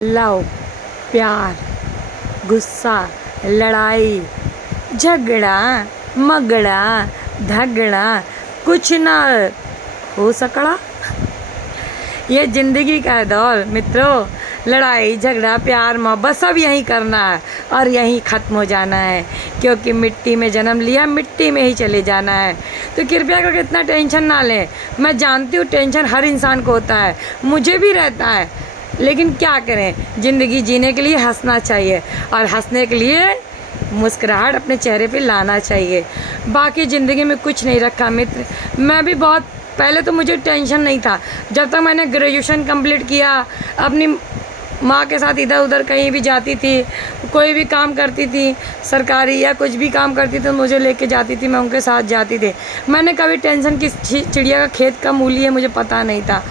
Love, प्यार, गुस्सा, लड़ाई, झगड़ा, मगड़ा, धगड़ा, कुछ ना हो सकड़ा। ये ज़िंदगी का है दौर मित्रों। लड़ाई झगड़ा प्यार मोहब्बत सब यहीं करना है और यहीं ख़त्म हो जाना है, क्योंकि मिट्टी में जन्म लिया मिट्टी में ही चले जाना है। तो कृपया करके इतना टेंशन ना लें। मैं जानती हूँ टेंशन हर इंसान को होता है, मुझे भी रहता है, लेकिन क्या करें, ज़िंदगी जीने के लिए हंसना चाहिए और हंसने के लिए मुस्कुराहट अपने चेहरे पे लाना चाहिए। बाकी ज़िंदगी में कुछ नहीं रखा मित्र। मैं भी बहुत पहले तो मुझे टेंशन नहीं था, जब तक मैंने ग्रेजुएशन कंप्लीट किया, अपनी माँ के साथ इधर उधर कहीं भी जाती थी, कोई भी काम करती थी सरकारी या कुछ भी काम करती थी तो मुझे लेके जाती थी, मैं उनके साथ जाती थी। मैंने कभी टेंशन किस चिड़िया का खेत का मूल्य है मुझे पता नहीं था,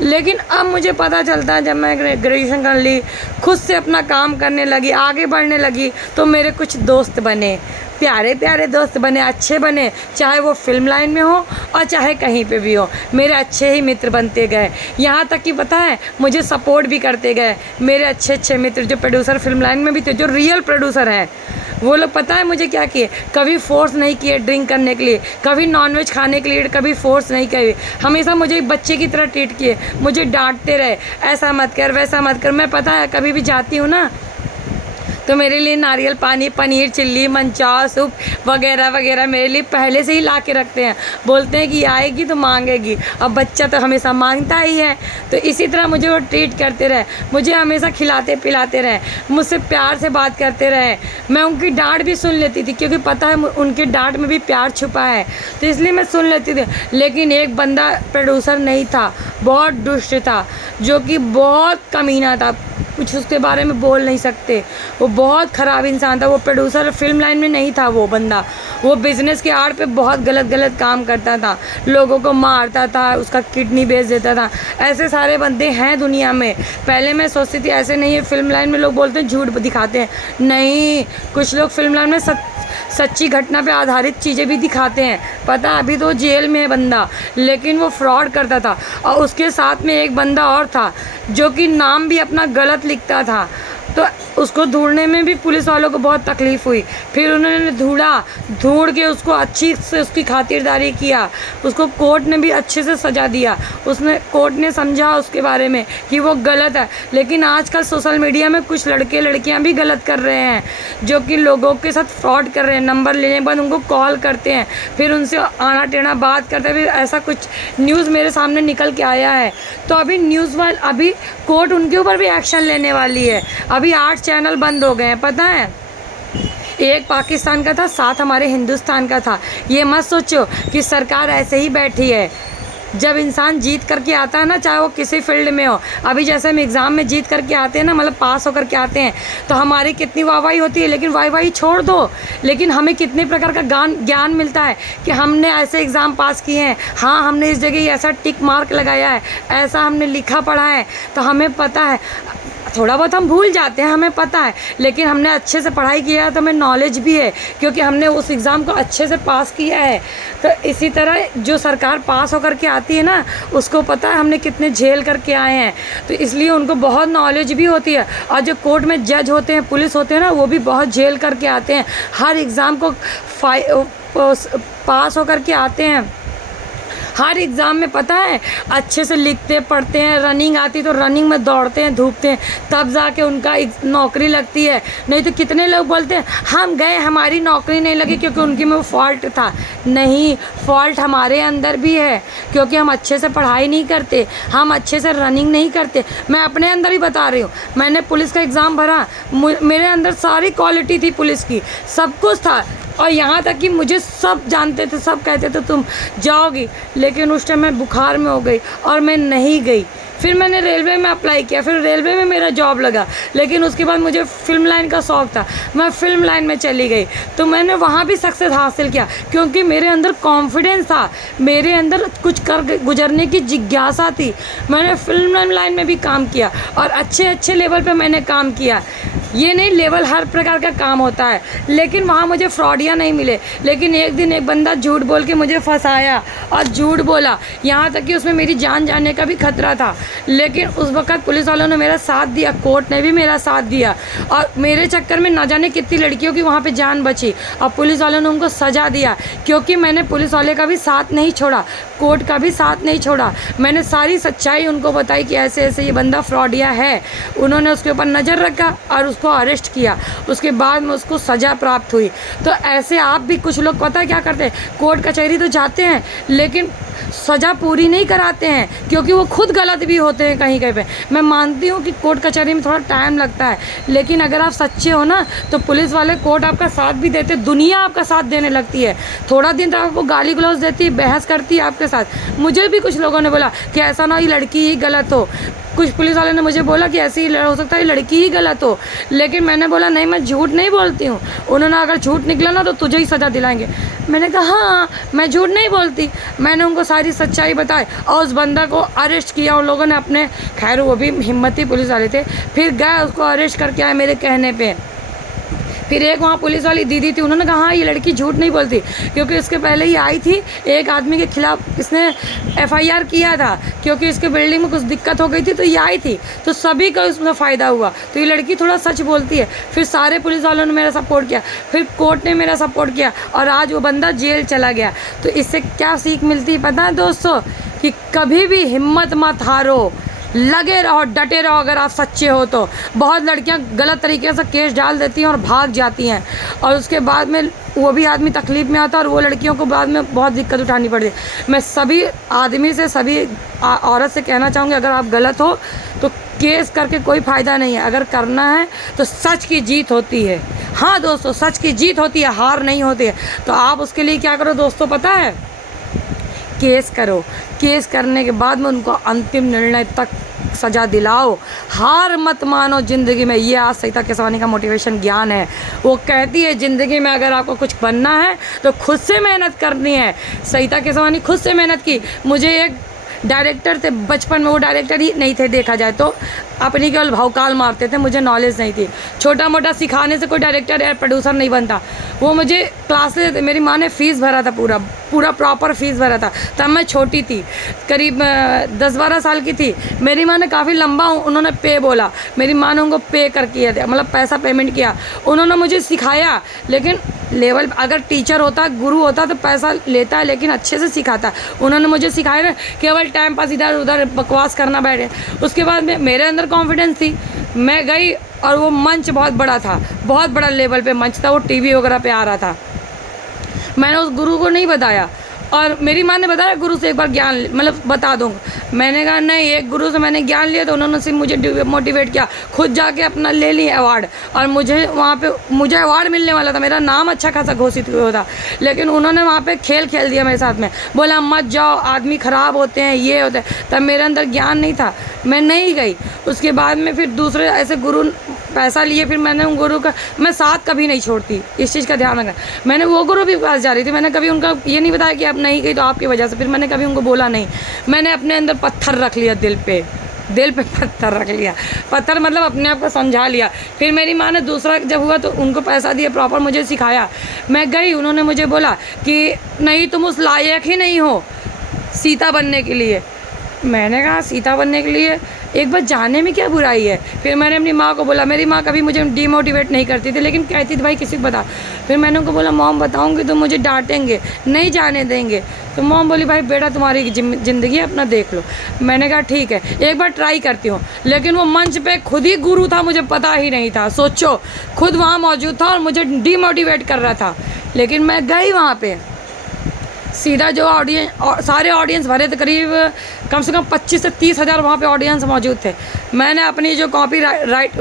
लेकिन अब मुझे पता चलता है। जब मैं ग्रेजुएशन कर ली, खुद से अपना काम करने लगी, आगे बढ़ने लगी, तो मेरे कुछ दोस्त बने, प्यारे प्यारे दोस्त बने, अच्छे बने, चाहे वो फिल्म लाइन में हो और चाहे कहीं पे भी हो। मेरे अच्छे ही मित्र बनते गए, यहाँ तक कि पता है मुझे सपोर्ट भी करते गए मेरे अच्छे अच्छे मित्र जो प्रोड्यूसर फिल्म लाइन में भी थे, जो रियल प्रोड्यूसर हैं। वो लोग पता है मुझे क्या किए, कभी फोर्स नहीं किए ड्रिंक करने के लिए, कभी नॉनवेज खाने के लिए कभी फोर्स नहीं किए। हमेशा मुझे बच्चे की तरह ट्रीट किए, मुझे डांटते रहे, ऐसा मत कर वैसा मत कर। मैं पता है कभी भी जाती हूँ ना तो मेरे लिए नारियल पानी, पनीर चिल्ली, मंचाव, सूप वगैरह वगैरह मेरे लिए पहले से ही ला के रखते हैं। बोलते हैं कि आएगी तो मांगेगी, अब बच्चा तो हमेशा मांगता ही है। तो इसी तरह मुझे वो ट्रीट करते रहे, मुझे हमेशा खिलाते पिलाते रहे, मुझसे प्यार से बात करते रहे। मैं उनकी डांट भी सुन लेती थी, क्योंकि पता है उनके डांट में भी प्यार छुपा है, तो इसलिए मैं सुन लेती थी। लेकिन एक बंदा प्रोड्यूसर नहीं था, बहुत दुष्ट था, जो कि बहुत कमीना था, कुछ उसके बारे में बोल नहीं सकते। वो बहुत ख़राब इंसान था। वो प्रोड्यूसर फिल्म लाइन में नहीं था वो बंदा, वो बिज़नेस के आड़ पे बहुत गलत गलत काम करता था, लोगों को मारता था, उसका किडनी बेच देता था। ऐसे सारे बंदे हैं दुनिया में। पहले मैं सोचती थी ऐसे नहीं है, फिल्म लाइन में लोग बोलते हैं झूठ दिखाते हैं, नहीं, कुछ लोग फिल्म लाइन में सच्ची घटना पे आधारित चीज़ें भी दिखाते हैं। पता अभी तो जेल में है बंदा, लेकिन वो फ्रॉड करता था। और उसके साथ में एक बंदा और था जो कि नाम भी अपना गलत लिखता था, तो उसको ढूंढने में भी पुलिस वालों को बहुत तकलीफ़ हुई। फिर उन्होंने ढूंढ के उसको अच्छी से उसकी खातिरदारी किया, उसको कोर्ट ने भी अच्छे से सज़ा दिया, कोर्ट ने समझा उसके बारे में कि वो गलत है। लेकिन आजकल सोशल मीडिया में कुछ लड़के लड़कियां भी गलत कर रहे हैं, जो कि लोगों के साथ फ्रॉड कर रहे हैं। नंबर लेने के बाद उनको कॉल करते हैं, फिर उनसे आना टेढ़ा बात करते हैं। फिर ऐसा कुछ न्यूज़ मेरे सामने निकल के आया है, तो अभी कोर्ट उनके ऊपर भी एक्शन लेने वाली है। अभी 8 चैनल बंद हो गए हैं, पता है। एक पाकिस्तान का था, 7 हमारे हिंदुस्तान का था। ये मत सोचो कि सरकार ऐसे ही बैठी है। जब इंसान जीत करके आता है ना, चाहे वो किसी फील्ड में हो, अभी जैसे हम एग्ज़ाम में जीत करके आते हैं ना, मतलब पास होकर के आते हैं, तो हमारी कितनी वाहवाही होती है। लेकिन वाहवाही छोड़ दो, लेकिन हमें कितने प्रकार का ज्ञान मिलता है कि हमने ऐसे एग्ज़ाम पास किए हैं, हाँ हमने इस जगह ऐसा टिक मार्क लगाया है, ऐसा हमने लिखा पढ़ा है, तो हमें पता है। थोड़ा बहुत हम भूल जाते हैं, हमें पता है, लेकिन हमने अच्छे से पढ़ाई किया है तो हमें नॉलेज भी है, क्योंकि हमने उस एग्ज़ाम को अच्छे से पास किया है। तो इसी तरह जो सरकार पास होकर के आती है ना, उसको पता है हमने कितने झेल करके आए हैं, तो इसलिए उनको बहुत नॉलेज भी होती है। और जो कोर्ट में जज होते हैं, पुलिस होते हैं ना, वो भी बहुत झेल करके आते हैं, हर एग्ज़ाम को पास होकर के आते हैं। हर एग्ज़ाम में पता है अच्छे से लिखते पढ़ते हैं, रनिंग आती तो रनिंग में दौड़ते हैं धूपते हैं, तब जाके उनका नौकरी लगती है। नहीं तो कितने लोग बोलते हैं हम गए हमारी नौकरी नहीं लगी क्योंकि उनकी में वो फॉल्ट था। नहीं, फॉल्ट हमारे अंदर भी है, क्योंकि हम अच्छे से पढ़ाई नहीं करते, हम अच्छे से रनिंग नहीं करते। मैं अपने अंदर ही बता रही हूँ, मैंने पुलिस का एग्ज़ाम भरा, मेरे अंदर सारी क्वालिटी थी पुलिस की, सब कुछ था, और यहाँ तक कि मुझे सब जानते थे, सब कहते थे तुम जाओगी, लेकिन उस टाइम मैं बुखार में हो गई और मैं नहीं गई। फिर मैंने रेलवे में अप्लाई किया, फिर रेलवे में मेरा जॉब लगा, लेकिन उसके बाद मुझे फिल्म लाइन का शौक़ था, मैं फिल्म लाइन में चली गई, तो मैंने वहाँ भी सक्सेस हासिल किया, क्योंकि मेरे अंदर कॉन्फिडेंस था, मेरे अंदर कुछ कर गुजरने की जिज्ञासा थी। मैंने फिल्म लाइन में भी काम किया और अच्छे अच्छे लेवल पे मैंने काम किया। ये नहीं, लेवल हर प्रकार का काम होता है, लेकिन वहाँ मुझे फ्रॉडिया नहीं मिले। लेकिन एक दिन एक बंदा झूठ बोल के मुझे फंसाया और झूठ बोला, यहाँ तक कि उसमें मेरी जान जाने का भी खतरा था। लेकिन उस वक्त पुलिस वालों ने मेरा साथ दिया, कोर्ट ने भी मेरा साथ दिया, और मेरे चक्कर में ना जाने कितनी लड़कियों की वहाँ पे जान बची, और पुलिस वालों ने उनको सज़ा दिया, क्योंकि मैंने पुलिस वाले का भी साथ नहीं छोड़ा, कोर्ट का भी साथ नहीं छोड़ा। मैंने सारी सच्चाई उनको बताई कि ऐसे ऐसे ये बंदा फ्रॉडिया है। उन्होंने उसके ऊपर नज़र रखा और उसको अरेस्ट किया। उसके बाद में उसको सज़ा प्राप्त हुई। तो ऐसे आप भी, कुछ लोग पता क्या करते हैं, कोर्ट कचहरी तो जाते हैं लेकिन सज़ा पूरी नहीं कराते हैं, क्योंकि वो खुद गलत भी होते हैं कहीं कहीं पे। मैं मानती हूँ कि कोर्ट कचहरी में थोड़ा टाइम लगता है, लेकिन अगर आप सच्चे हो ना तो पुलिस वाले, कोर्ट आपका साथ भी देते, दुनिया आपका साथ देने लगती है। थोड़ा दिन तक आपको गाली गलौज देती है, बहस करती है आपके साथ। मुझे भी कुछ लोगों ने बोला कि ऐसा ना, ये लड़की ही गलत हो। कुछ पुलिस वाले ने मुझे बोला कि ऐसे ही हो सकता है लड़की ही गलत हो, लेकिन मैंने बोला नहीं, मैं झूठ नहीं बोलती हूँ। उन्होंने अगर झूठ निकला ना तो तुझे ही सज़ा दिलाएंगे। मैंने कहा हाँ, मैं झूठ नहीं बोलती। मैंने उनको सारी सच्चाई बताई और उस बंदा को अरेस्ट किया उन लोगों ने अपने, खैर वो भी हिम्मती पुलिस वाले थे, फिर गए उसको अरेस्ट करके आए मेरे कहने पे। फिर एक वहाँ पुलिस वाली दीदी थी, उन्होंने कहा हाँ ये लड़की झूठ नहीं बोलती, क्योंकि इसके पहले ही आई थी, एक आदमी के खिलाफ इसने एफआईआर किया था, क्योंकि इसके बिल्डिंग में कुछ दिक्कत हो गई थी तो ये आई थी, तो सभी का उसमें फ़ायदा हुआ। तो ये लड़की थोड़ा सच बोलती है। फिर सारे पुलिस वालों ने मेरा सपोर्ट किया, फिर कोर्ट ने मेरा सपोर्ट किया, और आज वो बंदा जेल चला गया। तो इससे क्या सीख मिलती है पता है दोस्तों, कि कभी भी हिम्मत मत हारो, लगे रहो, डटे रहो। अगर आप सच्चे हो तो बहुत लड़कियां गलत तरीके से केस डाल देती हैं और भाग जाती हैं, और उसके बाद में वो भी आदमी तकलीफ़ में आता है और वो लड़कियों को बाद में बहुत दिक्कत उठानी पड़ती है। मैं सभी आदमी से, सभी औरत से कहना चाहूँगी, अगर आप गलत हो तो केस करके कोई फ़ायदा नहीं है। अगर करना है तो सच की जीत होती है। हाँ दोस्तों, सच की जीत होती है, हार नहीं होती है। तो आप उसके लिए क्या करो दोस्तों पता है, केस करो। केस करने के बाद में उनको अंतिम निर्णय तक सज़ा दिलाओ। हार मत मानो ज़िंदगी में। ये आज सरिता केसवानी का मोटिवेशन ज्ञान है। वो कहती है ज़िंदगी में अगर आपको कुछ बनना है तो खुद से मेहनत करनी है। सरिता केसवानी खुद से मेहनत की। मुझे एक डायरेक्टर थे बचपन में, वो डायरेक्टर ही नहीं थे देखा जाए तो, अपनी केवल भौकाल मारते थे, मुझे नॉलेज नहीं थी। छोटा मोटा सिखाने से कोई डायरेक्टर या प्रोड्यूसर नहीं बनता। वो मुझे क्लासेस, मेरी माँ ने फ़ीस भरा था, पूरा प्रॉपर फ़ीस भरा था। तब मैं छोटी थी, करीब 10-12 साल की थी। मेरी माँ ने काफ़ी लंबा उन्होंने पे बोला, मेरी माँ ने उनको पे कर किया था, मतलब पैसा पेमेंट किया। उन्होंने मुझे सिखाया, लेकिन लेवल, अगर टीचर होता, गुरु होता तो पैसा लेता है, लेकिन अच्छे से सिखाता। उन्होंने मुझे सिखाया ना, केवल टाइम पास इधर उधर बकवास करना बैठे। उसके बाद में मेरे अंदर कॉन्फिडेंस थी, मैं गई और वो मंच बहुत बड़ा था, बहुत बड़ा लेवल पे मंच था, वो टीवी वगैरह पे आ रहा था। मैंने उस गुरु को नहीं बताया, और मेरी माँ ने बताया गुरु से एक बार ज्ञान मतलब बता दूँगा। मैंने कहा नहीं, एक गुरु से मैंने ज्ञान लिया तो उन्होंने सिर्फ मुझे मोटिवेट किया, खुद जाके अपना ले ली अवार्ड, और मुझे वहाँ पे मुझे अवार्ड मिलने वाला था, मेरा नाम अच्छा खासा घोषित हुआ था, लेकिन उन्होंने वहाँ पे खेल खेल दिया मेरे साथ में, बोला मत जाओ, आदमी ख़राब होते हैं, ये होते हैं। तब मेरे अंदर ज्ञान नहीं था, मैं नहीं गई। उसके बाद में फिर दूसरे ऐसे गुरु पैसा लिए, फिर मैंने उन गुरु का, मैं साथ कभी नहीं छोड़ती, इस चीज़ का ध्यान रखना। मैंने वो गुरु भी पास जा रही थी, मैंने कभी उनका ये नहीं बताया कि आप नहीं गई तो आपकी वजह से, फिर मैंने कभी उनको बोला नहीं। मैंने अपने अंदर पत्थर रख लिया, दिल पे पत्थर रख लिया, पत्थर मतलब अपने आप को समझा लिया। फिर मेरी माँ ने दूसरा जब हुआ तो उनको पैसा दिया, प्रॉपर मुझे सिखाया। मैं गई, उन्होंने मुझे बोला कि नहीं तुम उस लायक ही नहीं हो सीता बनने के लिए। मैंने कहा सीता बनने के लिए एक बार जाने में क्या बुराई है। फिर मैंने अपनी माँ को बोला, मेरी माँ कभी मुझे डिमोटिवेट नहीं करती थी, लेकिन कहती थी भाई किसी को बता। फिर मैंने उनको बोला मॉम बताऊंगी तो मुझे डांटेंगे, नहीं जाने देंगे। तो मॉम बोली भाई बेटा तुम्हारी ज़िंदगी अपना देख लो। मैंने कहा ठीक है, एक बार ट्राई करती हूँ। लेकिन वो मंच पे खुद ही गुरु था, मुझे पता ही नहीं था। सोचो, खुद वहाँ मौजूद था और मुझे डिमोटिवेट कर रहा था, लेकिन मैं गई वहाँ पर। सीधा जो ऑडियंस, सारे ऑडियंस भरे थे, करीब कम से कम 25 से 30 हज़ार वहाँ पे ऑडियंस मौजूद थे। मैंने अपनी जो कॉपी राइट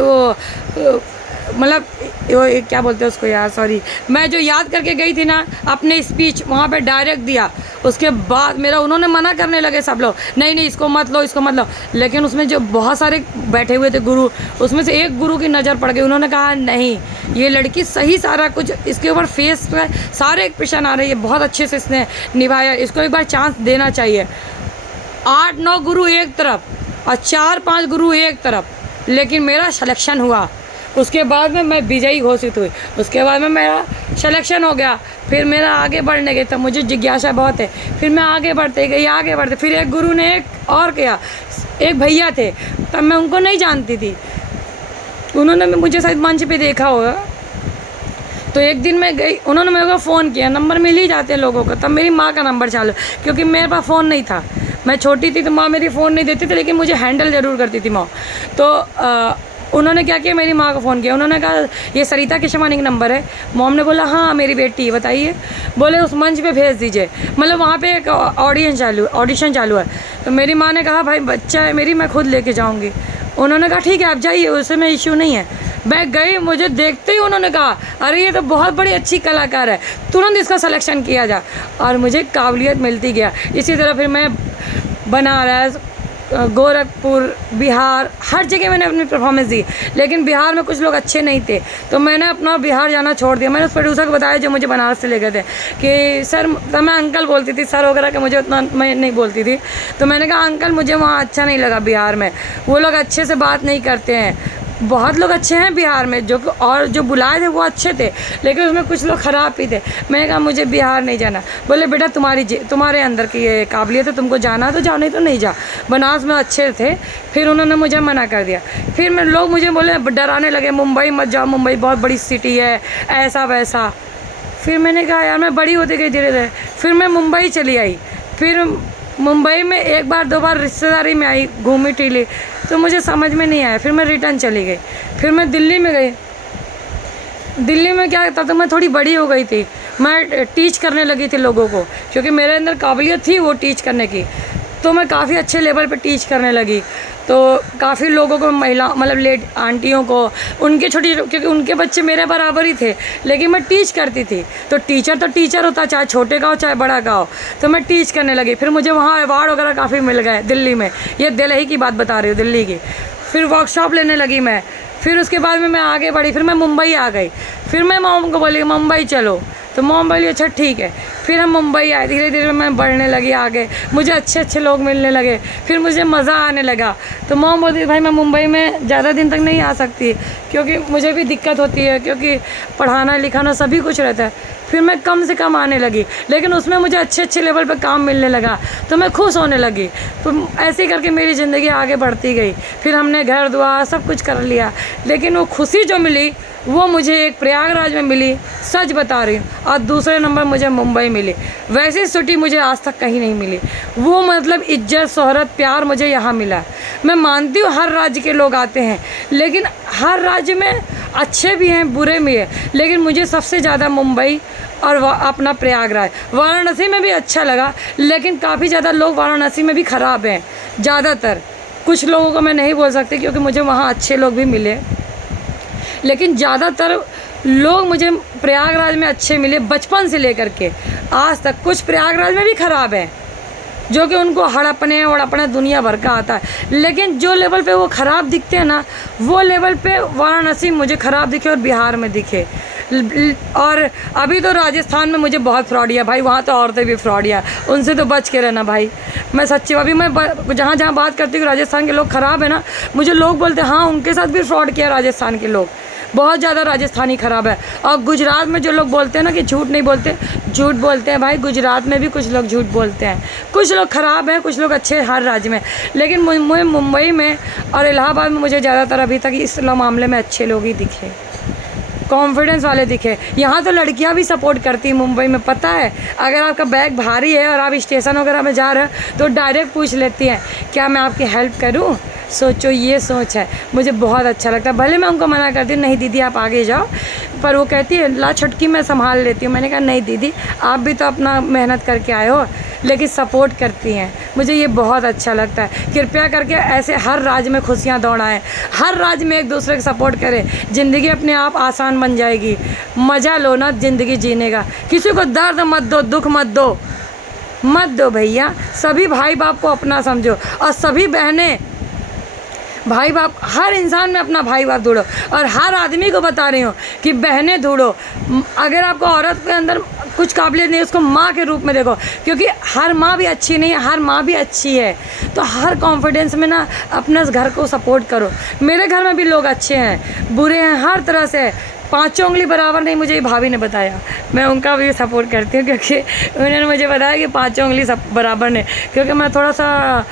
मतलब वो क्या बोलते हैं उसको यार, सॉरी, मैं जो याद करके गई थी ना अपने स्पीच, वहाँ पे डायरेक्ट दिया। उसके बाद मेरा उन्होंने मना करने लगे सब लोग, नहीं नहीं इसको मत लो, इसको मत लो। लेकिन उसमें जो बहुत सारे बैठे हुए थे गुरु, उसमें से एक गुरु की नज़र पड़ गई। उन्होंने कहा नहीं ये लड़की सही, सारा कुछ इसके ऊपर फेस पे सारे एक्सप्रेशन आ रही है, बहुत अच्छे से इसने निभाया, इसको एक बार चांस देना चाहिए। 8-9 गुरु एक तरफ और 4-5 गुरु एक तरफ, लेकिन मेरा सिलेक्शन हुआ। उसके बाद में मैं विजयी घोषित हुई। उसके बाद में मेरा सिलेक्शन हो गया। फिर मेरा आगे बढ़ने गई, तब मुझे जिज्ञासा बहुत है। फिर मैं आगे बढ़ते गई। फिर एक गुरु ने एक और किया, एक भैया थे, तब मैं उनको नहीं जानती थी, उन्होंने मुझे शायद मंच पे देखा होगा। तो एक दिन मैं गई, उन्होंने मेरे को फ़ोन किया, नंबर मिल ही जाते हैं लोगों का। तब मेरी माँ का नंबर चालू, क्योंकि मेरे पास फ़ोन नहीं था, मैं छोटी थी तो माँ मेरी फ़ोन नहीं देती थी, लेकिन मुझे हैंडल ज़रूर करती थी माँ। तो उन्होंने क्या किया, मेरी माँ को फ़ोन किया। उन्होंने कहा ये सरिता किशमानी का नंबर है। मॉम ने बोला हाँ मेरी बेटी, बताइए। बोले उस मंच पे भेज दीजिए, मतलब वहाँ पे एक ऑडिशन चालू है। तो मेरी माँ ने कहा भाई बच्चा है मेरी, मैं खुद लेके जाऊँगी। उन्होंने कहा ठीक है आप जाइए, उसमें इश्यू नहीं है। मैं गई, मुझे देखते ही उन्होंने कहा अरे ये तो बहुत बड़ी अच्छी कलाकार है, तुरंत इसका सिलेक्शन किया जा, और मुझे काबिलियत मिलती गया। इसी तरह फिर मैं बनारस, गोरखपुर, बिहार, हर जगह मैंने अपनी परफॉर्मेंस दी। लेकिन बिहार में कुछ लोग अच्छे नहीं थे, तो मैंने अपना बिहार जाना छोड़ दिया। मैंने उस प्रोड्यूसर को बताया जो मुझे बनारस से ले गए थे कि सर, तब मैं अंकल बोलती थी, सर वगैरह के मुझे उतना मैं नहीं बोलती थी। तो मैंने कहा अंकल मुझे वहाँ अच्छा नहीं लगा, बिहार में वो लोग अच्छे से बात नहीं करते हैं। बहुत लोग अच्छे हैं बिहार में, जो बुलाए थे वो अच्छे थे, लेकिन उसमें कुछ लोग ख़राब भी थे। मैंने कहा मुझे बिहार नहीं जाना। बोले बेटा तुम्हारे अंदर की ये काबिलियत है, तुमको जाना तो जाओ, नहीं तो नहीं जा। बनारस में अच्छे थे, फिर उन्होंने मुझे मना कर दिया। फिर लोग मुझे बोले, डराने लगे, मुंबई मत जाओ, मुंबई बहुत बड़ी सिटी है, ऐसा वैसा। फिर मैंने कहा यार मैं बड़ी होती गई धीरे धीरे। फिर मैं मुंबई चली आई। फिर मुंबई में एक बार दो बार रिश्तेदारी में आई, घूमी टहली, तो मुझे समझ में नहीं आया। फिर मैं रिटर्न चली गई। फिर मैं दिल्ली में गई। दिल्ली में क्या था, तो मैं थोड़ी बड़ी हो गई थी, मैं टीच करने लगी थी लोगों को, क्योंकि मेरे अंदर काबिलियत थी वो टीच करने की। तो मैं काफ़ी अच्छे लेवल पे टीच करने लगी। तो काफ़ी लोगों को, महिला मतलब लेट आंटियों को, उनके क्योंकि उनके बच्चे मेरे बराबर ही थे, लेकिन मैं टीच करती थी। तो टीचर होता, चाहे छोटे का हो चाहे बड़ा का हो। तो मैं टीच करने लगी। फिर मुझे वहाँ अवार्ड वगैरह काफ़ी मिल गए दिल्ली में। ये दिल्ली की बात बता रही हूँ, दिल्ली की। फिर वर्कशॉप लेने लगी मैं। फिर उसके बाद में मैं आगे बढ़ी। फिर मैं मुंबई आ गई। फिर मैं मॉम को बोली मुंबई चलो, तो मॉम बोली अच्छा ठीक है। फिर हम मुंबई आए। धीरे धीरे मैं बढ़ने लगी आगे, मुझे अच्छे अच्छे लोग मिलने लगे, फिर मुझे मज़ा आने लगा। तो मॉम बोलती भाई मैं मुंबई में ज़्यादा दिन तक नहीं आ सकती, क्योंकि मुझे भी दिक्कत होती है, क्योंकि पढ़ाना लिखाना सभी कुछ रहता है। फिर मैं कम से कम आने लगी, लेकिन उसमें मुझे अच्छे अच्छे लेवल पर काम मिलने लगा, तो मैं खुश होने लगी। तो ऐसे ही करके मेरी ज़िंदगी आगे बढ़ती गई। फिर हमने घर द्वार सब कुछ कर लिया, लेकिन वो खुशी जो मिली वो मुझे एक प्रयागराज में मिली, सच बता रही हूँ। और दूसरे नंबर मुझे मुंबई मिली। वैसी सिटी मुझे आज तक कहीं नहीं मिली। वो मतलब इज्जत, शोहरत, प्यार मुझे यहाँ मिला। मैं मानती हूँ हर राज्य के लोग आते हैं, लेकिन हर राज्य में अच्छे भी हैं बुरे भी हैं, लेकिन मुझे सबसे ज़्यादा मुंबई और अपना प्रयागराज, वाराणसी में भी अच्छा लगा, लेकिन काफ़ी ज़्यादा लोग वाराणसी में भी ख़राब हैं ज़्यादातर। कुछ लोगों को मैं नहीं बोल सकती, क्योंकि मुझे वहाँ अच्छे लोग भी मिले, लेकिन ज़्यादातर लोग मुझे प्रयागराज में अच्छे मिले। बचपन से लेकर के आज तक कुछ प्रयागराज में भी ख़राब है, जो कि उनको हड़पने वड़पने दुनिया भर का आता है, लेकिन जो लेवल पे वो ख़राब दिखते हैं ना, वो लेवल पे वाराणसी मुझे ख़राब दिखे और बिहार में दिखे। और अभी तो राजस्थान में मुझे बहुत फ्रॉडिया भाई, वहाँ तो औरतें भी फ्रॉडिया, उनसे तो बच के रहना भाई। मैं सच्ची, अभी मैं जहाँ जहाँ बात करती हूँ राजस्थान के लोग ख़राब है ना, मुझे लोग बोलते हैं हाँ उनके साथ भी फ्रॉड किया राजस्थान के लोग, बहुत ज़्यादा राजस्थानी ख़राब है। और गुजरात में जो लोग बोलते हैं ना कि झूठ नहीं बोलते, झूठ बोलते हैं भाई। गुजरात में भी कुछ लोग झूठ बोलते हैं, कुछ लोग ख़राब हैं, कुछ लोग अच्छे, हर राज्य में। लेकिन मुंबई में और इलाहाबाद में मुझे ज़्यादातर अभी तक इस मामले में अच्छे लोग ही दिखे, कॉन्फिडेंस वाले दिखे। यहाँ तो लड़कियाँ भी सपोर्ट करती हैं मुंबई में, पता है। अगर आपका बैग भारी है और आप स्टेशन वगैरह में जा रहे हो तो डायरेक्ट पूछ लेती हैं क्या मैं आपकी हेल्प करूँ। सोचो, ये सोच है, मुझे बहुत अच्छा लगता है। भले मैं उनको मना करती हूँ नहीं दीदी आप आगे जाओ, पर वो कहती है ला छुटकी मैं संभाल लेती हूँ। मैंने कहा नहीं दीदी, आप भी तो अपना मेहनत करके आए हो, लेकिन सपोर्ट करती हैं, मुझे ये बहुत अच्छा लगता है। कृपया करके ऐसे हर राज्य में खुशियाँ दौड़ाएं, हर राज्य में एक दूसरे को सपोर्ट करें, ज़िंदगी अपने आप आसान बन जाएगी। मज़ा लो ना ज़िंदगी जीने का, किसी को दर्द मत दो, दुख मत दो भैया। सभी भाई बाप को अपना समझो, और सभी बहनें भाई बाप, हर इंसान में अपना भाई बाप ढूंढो। और हर आदमी को बता रही हूँ कि बहनें ढूंढो। अगर आपको औरत के अंदर कुछ काबिलियत नहीं, उसको माँ के रूप में देखो, क्योंकि हर माँ भी अच्छी नहीं है, हर माँ भी अच्छी है। तो हर कॉन्फिडेंस में ना अपने घर को सपोर्ट करो। मेरे घर में भी लोग अच्छे हैं, बुरे हैं, हर तरह से। 5 उंगली बराबर नहीं, मुझे भाभी ने बताया, मैं उनका भी सपोर्ट करती हूँ, क्योंकि उन्होंने मुझे बताया कि 5 उंगली सब बराबर नहीं। क्योंकि मैं थोड़ा सा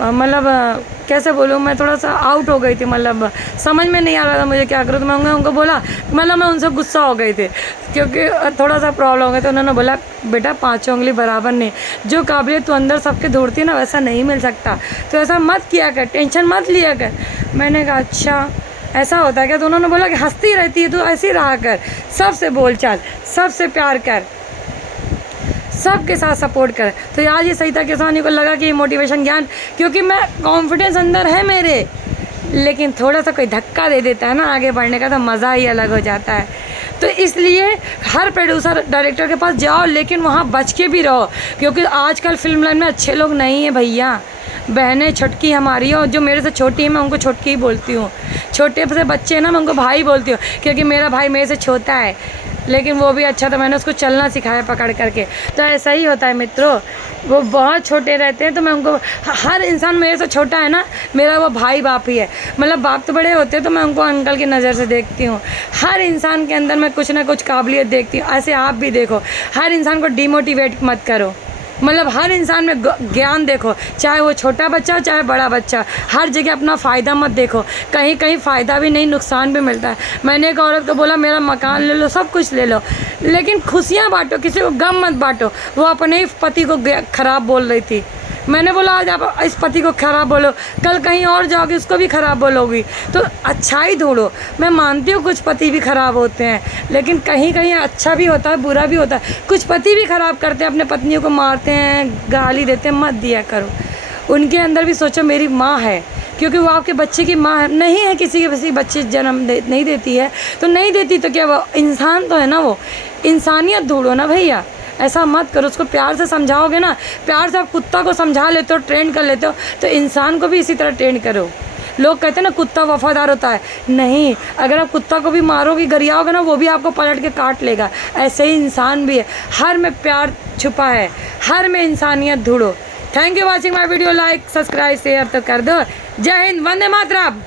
मतलब कैसे बोलूँ, मैं थोड़ा सा आउट हो गई थी, मतलब समझ में नहीं आ रहा था मुझे क्या करूँ। तो मैं उनको बोला, मतलब मैं उनसे गुस्सा हो गई थी क्योंकि थोड़ा सा प्रॉब्लम हो गया। तो उन्होंने बोला बेटा 5 उंगली बराबर नहीं, जो काबिलियत तू अंदर सबके ढूंढती है ना, वैसा नहीं मिल सकता, तो ऐसा मत किया कर, टेंशन मत लिया कर। मैंने कहा अच्छा ऐसा होता है क्या? तो उन्होंने बोला कि हंसती रहती है तो ऐसे ही रहा कर, सबसे बोल चाल, सबसे प्यार कर, सबके साथ सपोर्ट कर। तो आज ये सही था कि सोनी को लगा कि ये मोटिवेशन ज्ञान, क्योंकि मैं कॉन्फिडेंस अंदर है मेरे, लेकिन थोड़ा सा कोई धक्का दे देता है ना आगे बढ़ने का, तो मज़ा ही अलग हो जाता है। तो इसलिए हर प्रोड्यूसर डायरेक्टर के पास जाओ, लेकिन वहाँ बच के भी रहो, क्योंकि आजकल फिल्म लाइन में अच्छे लोग नहीं हैं भैया। बहनें छोटकी हमारी हो, जो मेरे से छोटी है मैं उनको छोटकी ही बोलती हूँ। छोटे से बच्चे ना मैं उनको भाई बोलती हूँ, क्योंकि मेरा भाई मेरे से छोटा है, लेकिन वो भी अच्छा था, मैंने उसको चलना सिखाया पकड़ करके। तो ऐसा ही होता है मित्रों, वो बहुत छोटे रहते हैं तो मैं उनको, हर इंसान मेरे से छोटा है ना, मेरा वो भाई बाप ही है। मतलब बाप तो बड़े होते हैं तो मैं उनको अंकल की नज़र से देखती हूँ। हर इंसान के अंदर मैं कुछ ना कुछ काबिलियत देखती हूँ। ऐसे आप भी देखो, हर इंसान को डिमोटिवेट मत करो, मतलब हर इंसान में ज्ञान देखो, चाहे वो छोटा बच्चा चाहे बड़ा बच्चा, हर जगह अपना फ़ायदा मत देखो। कहीं कहीं फ़ायदा भी नहीं, नुकसान भी मिलता है। मैंने एक औरत को बोला मेरा मकान ले लो, सब कुछ ले लो, लेकिन खुशियाँ बांटो, किसी को गम मत बांटो। वो अपने ही पति को ख़राब बोल रही थी। मैंने बोला आज आप इस पति को ख़राब बोलो, कल कहीं और जाओगी उसको भी ख़राब बोलोगी, तो अच्छाई ढूंढो। मैं मानती हूँ कुछ पति भी ख़राब होते हैं, लेकिन कहीं कहीं अच्छा भी होता है, बुरा भी होता है। कुछ पति भी ख़राब करते हैं, अपने पत्नियों को मारते हैं, गाली देते हैं, मत दिया करो। उनके अंदर भी सोचो मेरी माँ है, क्योंकि वो आपके बच्चे की माँ है। नहीं है किसी के बच्चे जन्म नहीं देती है तो नहीं देती, तो क्या वो इंसान तो है ना, वो इंसानियत ढूंढो ना भैया। ऐसा मत करो, उसको प्यार से समझाओगे ना, प्यार से आप कुत्ता को समझा लेते हो, ट्रेन कर लेते हो, तो इंसान को भी इसी तरह ट्रेन करो। लोग कहते हैं ना कुत्ता वफादार होता है, नहीं, अगर आप कुत्ता को भी मारोगे, गरियाओगे ना, वो भी आपको पलट के काट लेगा। ऐसे ही इंसान भी है, हर में प्यार छुपा है, हर में इंसानियत ढूंढो। Thank you watching my video, like subscribe share तो कर दो। जय हिंद, वंदे मातरम।